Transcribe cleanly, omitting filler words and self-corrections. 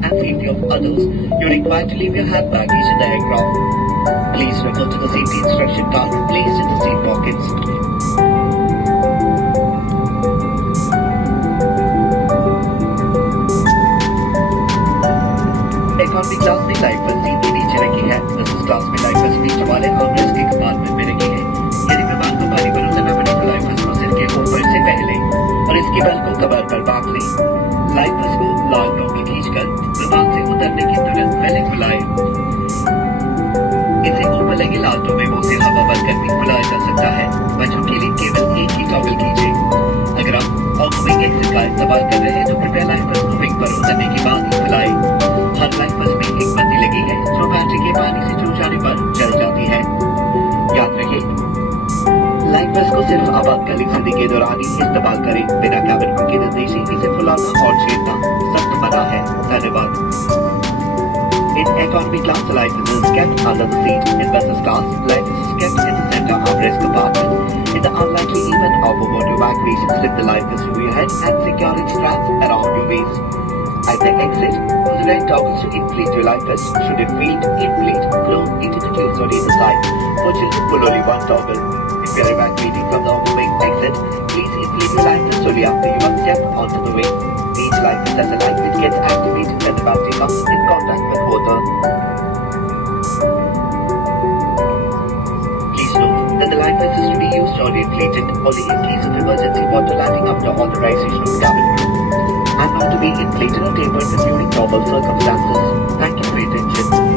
and safety of others, you're required to leave your hand baggage in the aircraft. Please refer to the safety instruction card placed in the seat pockets. Economy class में life बस seat के नीचे रखी है। Business class में life बस नीचे वाले आर्मरेस्ट के कंपार्टमेंट में रखी है। यदि मेहमान को पानी पर उतरना पड़े तो लाइफ बस को सिर के ऊपर से पहले और इसके बल को कमर पर बांध लें। लाइफ बस को लाल डोंगी खींचकर विमान से उतरने के तुरंत पहले खुलाएं। इसे ऊपर लगे लाल टोमेबो से हवा भरकर भी खुलाया जा सकता है। बच्चों के लिए केवल एक ही टॉवल कीजिए। अगर आप ऑक्सीजन एक्सिट का इस्तेमाल कर रहे हैं तो कृपया लाइफ बस को विंग पर उतरने के बाद ही खुलाएं। हर लाइफ बस में एक बत्ती लगी है जो बैटरी के पानी से जुड़ जाने पर जल जाती है। याद रखें, लाइफ बस को सिर्फ आपातकालीन स्थिति के दौरान ही इस्तेमाल करें। बिना कैबिन क्रू के निर्देश से इसे फुलाना और छेड़ना सख्त मना है। धन्यवाद। In economy class, life is kept under the seat. In business class, life is kept in the center armrest compartment. In the unlikely event of a water evacuation, slip the life vest over your head and secure its straps around your waist. At the exit, use the red toggles to inflate your life vest. Should it fail to inflate, blow into the tubes on either side. For children, pull only one toggle. If you are evacuating from the overwing exit, please inflate your life vest only after you have stepped onto the wing. Each life vest has a light which gets activated when the battery comes in contact with water. Please note that the life vest is to be used or inflated only in case of emergency water landing after authorization of cabin crew, and not to be inflated or tapered during normal circumstances. Thank you for your attention.